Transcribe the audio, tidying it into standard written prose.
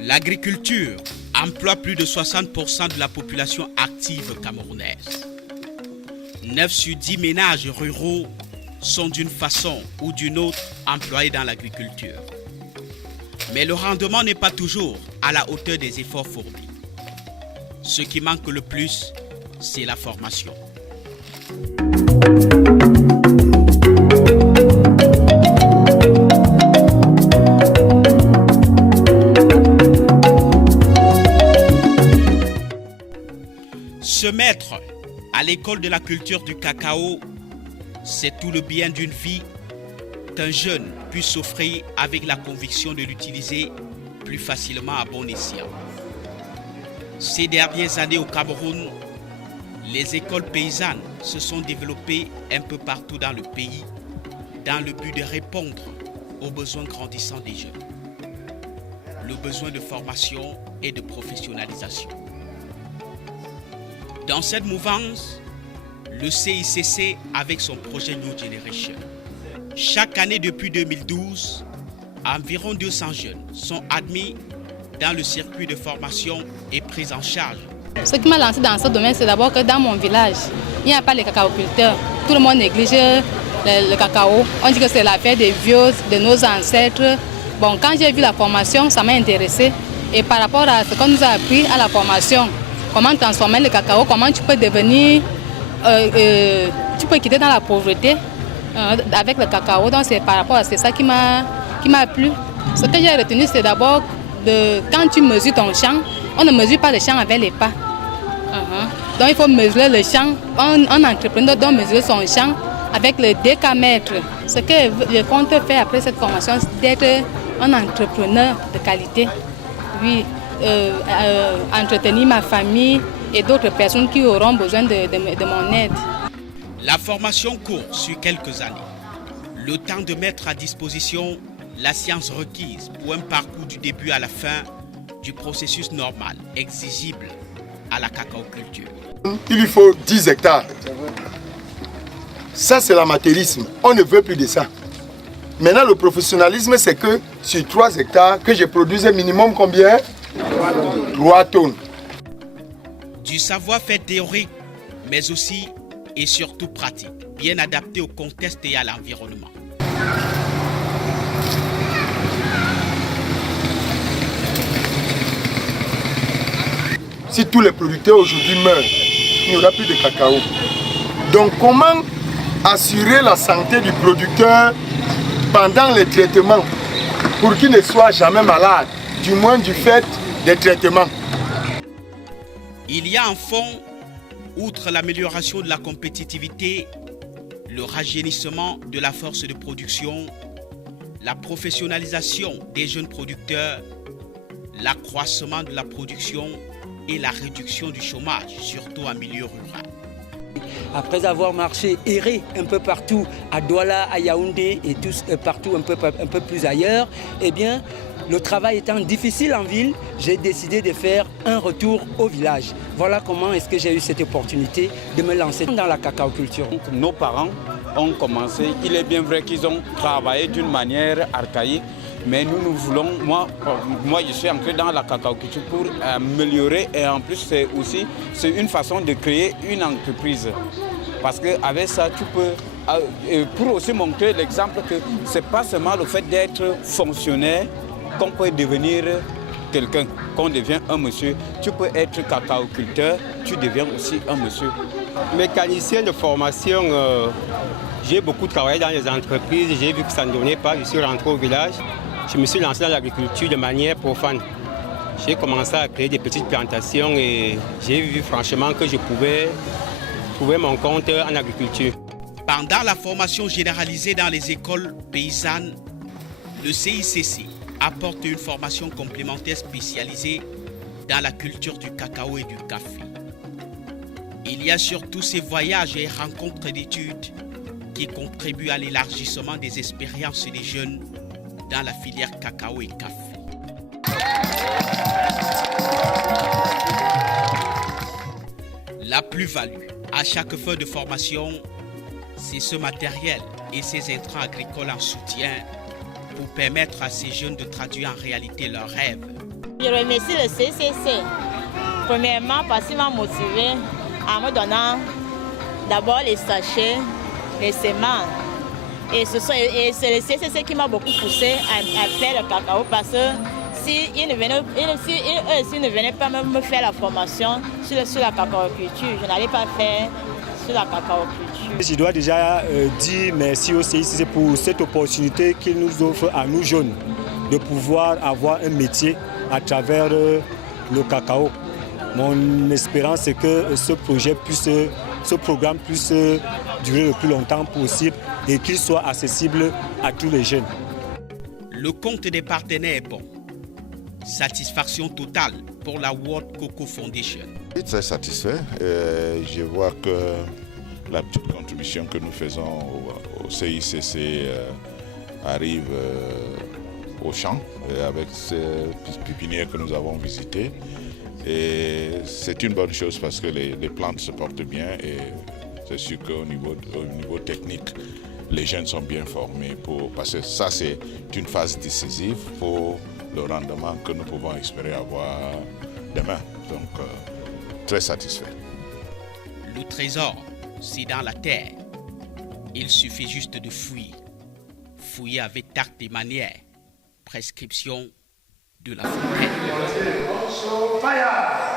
L'agriculture emploie plus de 60% de la population active camerounaise. 9 sur 10 ménages ruraux sont d'une façon ou d'une autre employés dans l'agriculture. Mais le rendement n'est pas toujours à la hauteur des efforts fournis. Ce qui manque le plus, c'est la formation. Se mettre à l'école de la culture du cacao, c'est tout le bien d'une vie qu'un jeune puisse s'offrir avec la conviction de l'utiliser plus facilement à bon escient. Ces dernières années au Cameroun, les écoles paysannes se sont développées un peu partout dans le pays dans le but de répondre aux besoins grandissants des jeunes. Le besoin de formation et de professionnalisation. Dans cette mouvance, le CICC avec son projet New Generation. Chaque année depuis 2012, environ 200 jeunes sont admis dans le circuit de formation et prise en charge. Ce qui m'a lancé dans ce domaine, c'est d'abord que dans mon village, il n'y a pas les cacaoculteurs. Tout le monde néglige le cacao. On dit que c'est l'affaire des vieux, de nos ancêtres. Bon, quand j'ai vu la formation, ça m'a intéressée. Et par rapport à ce qu'on nous a appris à la formation, comment transformer le cacao, comment tu peux devenir, tu peux quitter dans la pauvreté avec le cacao. Donc c'est par rapport à ça qui m'a plu. Ce que j'ai retenu, c'est d'abord quand tu mesures ton champ, on ne mesure pas le champ avec les pas. Donc il faut mesurer le champ. Un entrepreneur doit mesurer son champ avec le décamètre. Ce que je compte faire après cette formation, c'est d'être un entrepreneur de qualité. Oui. Entretenir ma famille et d'autres personnes qui auront besoin de mon aide. La formation court sur quelques années. Le temps de mettre à disposition la science requise pour un parcours du début à la fin du processus normal exigible à la cacaoculture. Il lui faut 10 hectares. Ça, c'est l'amateurisme. On ne veut plus de ça. Maintenant, le professionnalisme, c'est que sur 3 hectares, que je produise un minimum combien? 3 tonnes. Du savoir-faire théorique, mais aussi et surtout pratique, bien adapté au contexte et à l'environnement. Si tous les producteurs aujourd'hui meurent, il n'y aura plus de cacao. Donc comment assurer la santé du producteur pendant les traitements pour qu'il ne soit jamais malade, du moins du fait des traitements? Il y a en fond, outre l'amélioration de la compétitivité, le rajeunissement de la force de production, la professionnalisation des jeunes producteurs, l'accroissement de la production et la réduction du chômage, surtout en milieu rural. Après avoir marché, erré un peu partout, à Douala, à Yaoundé et tous partout un peu plus ailleurs, eh bien, le travail étant difficile en ville, j'ai décidé de faire un retour au village. Voilà comment est-ce que j'ai eu cette opportunité de me lancer dans la cacaoculture. Nos parents ont commencé, il est bien vrai qu'ils ont travaillé d'une manière archaïque, mais nous voulons, moi je suis entré dans la cacaoculture pour améliorer et en plus c'est une façon de créer une entreprise. Parce qu'avec ça, tu peux, pour aussi montrer l'exemple que ce n'est pas seulement le fait d'être fonctionnaire qu'on peut devenir quelqu'un, qu'on devient un monsieur. Tu peux être cacaoculteur, tu deviens aussi un monsieur. Mécanicien de formation, j'ai beaucoup travaillé dans les entreprises, j'ai vu que ça ne donnait pas, je suis rentré au village. Je me suis lancé dans l'agriculture de manière profane. J'ai commencé à créer des petites plantations et j'ai vu franchement que je pouvais trouver mon compte en agriculture. Pendant la formation généralisée dans les écoles paysannes, le CICC apporte une formation complémentaire spécialisée dans la culture du cacao et du café. Il y a surtout ces voyages et rencontres d'études qui contribuent à l'élargissement des expériences des jeunes dans la filière cacao et café. La plus-value à chaque fin de formation, c'est ce matériel et ses intrants agricoles en soutien pour permettre à ces jeunes de traduire en réalité leurs rêves. Je remercie le CCC, premièrement parce qu'il m'a motivé en me donnant d'abord les sachets, les semences. Et c'est le CCC qui m'a beaucoup poussé à faire le cacao parce que s'ils ne venaient pas me faire la formation sur la cacaoculture, je n'allais pas faire sur la cacaoculture. Je dois déjà dire merci au CICC pour cette opportunité qu'il nous offre à nous jeunes de pouvoir avoir un métier à travers le cacao. Mon espérance est que ce programme puisse durer le plus longtemps possible et qu'il soit accessible à tous les jeunes. Le compte des partenaires est bon. Satisfaction totale pour la World Cocoa Foundation. Je suis très satisfait. Je vois que la petite contribution que nous faisons au CICC arrive au champ avec ces pépinières que nous avons visitées. Et c'est une bonne chose parce que les plantes se portent bien et c'est sûr qu'au niveau technique, les jeunes sont bien formés parce que ça c'est une phase décisive pour le rendement que nous pouvons espérer avoir demain. Donc très satisfait. Le trésor, c'est dans la terre. Il suffit juste de fouiller. Fouiller avec tact et manière. Prescription de la forêt. Fire!